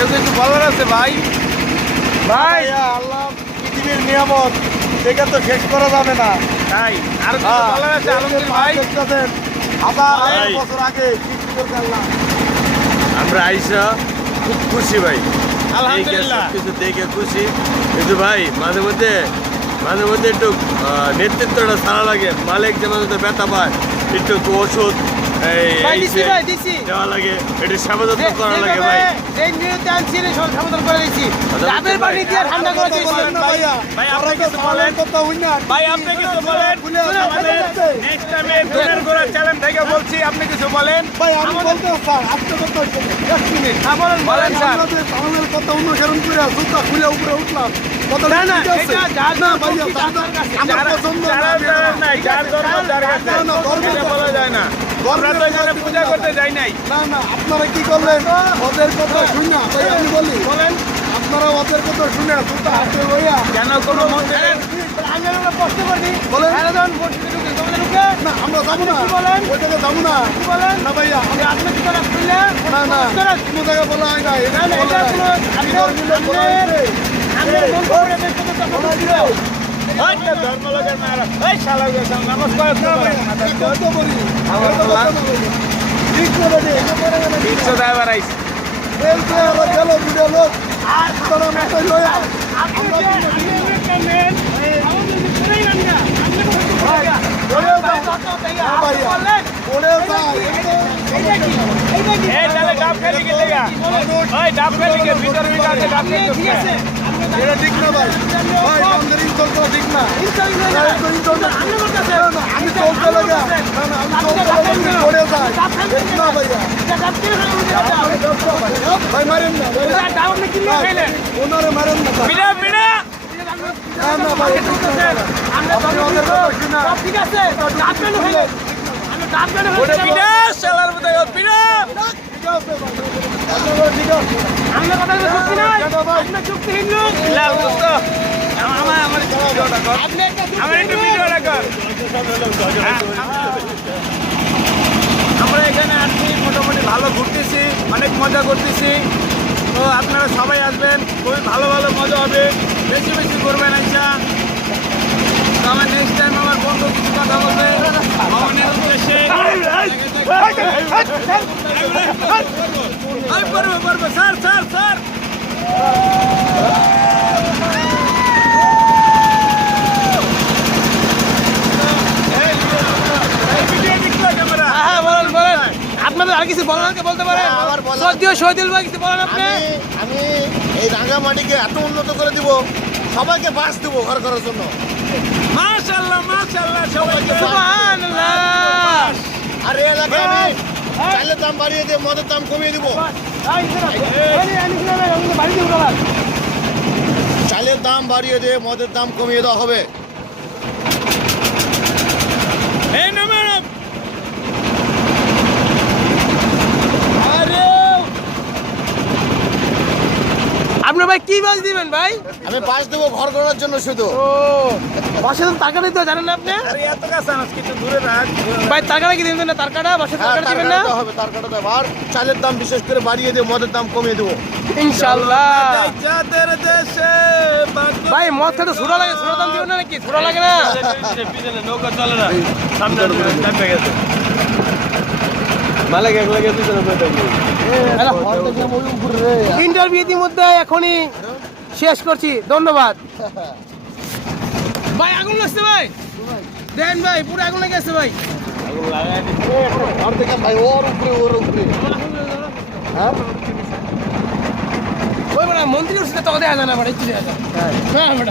কেউ কিছু বলার আছে ভাই? ভাই আল্লাহ পৃথিবীর নিয়ামত দেখে তো শেষ করা যাবে না। তাই আর কিছু বলার আছে আলমগীর ভাই? দেখতেছেন হাজার বছর আগে সৃষ্টি করতে আল্লাহ। আমরা আইসা খুব খুশি ভাই, আলহামদুলিল্লাহ। কিছু দেখে খুশি, কিন্তু ভাই মাঝে মধ্যে একটু নেতৃত্বটা সারা লাগে। মালিক যে মাঝে মধ্যে ব্যথা পায়, একটু ওষুধ দেওয়া লাগে, একটু সাবধান করা লাগে ভাই। সমাধান করে দিচ্ছি। ডাবের পানি দিয়ে ঠান্ডা করে দিচ্ছি। ভাই আপনি কিছু বলেন। ভাই আপনি কিছু বলেন। আমাদের নেক্সট টাইমে দুনের গোড়া চ্যালেঞ্জ থেকে বলছি, আপনি কিছু বলেন। ভাই আমি বলতে স্যার আজকে কথা হচ্ছে 1 মিনিট। হ্যাঁ বলেন স্যার। আমাদের কথা অনুসরণ করে জুতা খুলে উপরে উঠলাম। কথা না না ঠিক আছে? এটা যার না যার ভাইয়া, আমার পছন্দ না। নাই যার ধর্ম যার কাছে না, না, ধর্ম এটা বলা যায় না। আমরা তো এখানে পূজা করতে যাই নাই। না না আপনারা কি করলেন ওদের কথা শুনে ভাই আমি বলি বলেন আপনারা ওদের কথা শুনে জুতা হাতে লইয়া কেন কোনো মন্দিরে আমরা প্রশ্ন করি বলেন। আরাধন মসজিদে ঢুকে তোমাদের ঢুকে না আমরা যাবো না কি বলেন? ওই জায়গায় যাবো না কি বলেন? না ভাইয়া যে আপনি কি করা খুললে না না কোনো জায়গায় বলা হয় না না না এটা কোনো আমাদের মন করে ব্যক্তিগত কথা ছিল। ওই তো ধর্ম লোকের মারা ওই শালা গেছে নামাজ পড়ে তো কত বলি আল্লাহ ঠিক করে দে তিনশো ড্রাইভার আইছে বলতে আমরা গেল দুটো লোক আর তোরা মাথায় লইয়া আপনি যে আপনি কামেন আমাদের পুরাই রান্না ওরে ভাইয়া বলেন ওরে ভাই এইটা কি এই তাহলে ডাব খেলে কি দেখা ওই ডাব খেলে কি ভিতরে ভিতরে ডাব খেলে ঠিক আছে এটা ঠিক না ভাই ভাই আমাদের ইনস্টল করা ঠিক না আমি চলতে লাগা না না আমি চলতে লাগা পড়ে যাই ঠিক না ভাইয়া ভাই মারেন না ওনারে মারেন না বিনা বিনা না না ভাই আপনি ওদের কথা শুনা ঠিক আছে ডাব কেন হইলো আমি ডাব কেন হইলো বিনা শালার মতো বিনা ঠিক আছে ভাই আপনারা ঠিক আছে আমরা কথা বলছি না আপনি চুক্তিহীন লোক লাল দোস্ত আমার ভিডিওটা কর আমার একটু ভিডিওটা কর আমরা এখানে আসছি মোটামুটি ভালো ঘুরতেছি অনেক মজা করতেছি তো আপনারা সবাই আসবেন খুবই ভালো ভালো মজা হবে বেশি বেশি করবেন আইসা তো আমার নেক্সট টাইম আমার বন্ধু কিছু কথা বলবে ভবনের উদ্দেশ্যে পারবো স্যার স্যার স্যার আপনাদের আর কিছু বলার বলতে পারেন সদ্য শহীদুল ভাই কিছু বলেন আপনি আমি এই রাঙ্গামাটিকে এত উন্নত করে দিব সবাইকে বাস দেবো ঘর করার জন্য মাশাআল্লাহ মাশাআল্লাহ সবাইকে সুবহানাল্লাহ আর এই এলাকায় আমি চালের দাম বাড়িয়ে দিয়ে মদের দাম কমিয়ে দিব চালের দাম বাড়িয়ে দিয়ে মদের দাম কমিয়ে দেওয়া হবে আপনার ভাই কি বাস দিবেন ভাই আমি বাস দেবো ঘর করার জন্য শুধু ও বাসে তো টাকা দিতে জানেন না আপনি আরে এত কাছে না কিছু দূরে রাখ ভাই টাকাটা কি দিবেন না টাকাটা বাসে টাকাটা দিবেন না হবে তার কাটা দেব আর চালের দাম বিশেষ করে বাড়িয়ে দিয়ে মদের দাম কমিয়ে দেবো ইনশাআল্লাহ যাদের দেশে ভাই মদ খেতে সুরা লাগে সুরা দাম দিবেন না নাকি সুরা লাগে না পিছনে নৌকা চলে না সামনে চাপে গেছে মালিক এক লাগে পিছনে বসে ইন্টারভিউ ইতিমধ্যে এখনই শেষ করছি ধন্যবাদ ভাই আগুন লাগছে ভাই দেন ভাই পুরো আগুন লেগে গেছে ভাই আগুন লাগাই দিচ্ছে আর দেখেন ভাই ওর উপরে হ্যাঁ ওই বড় মন্ত্রী উঠছে তো দেখা যায় না বড় একটু দেখা যায় হ্যাঁ বড়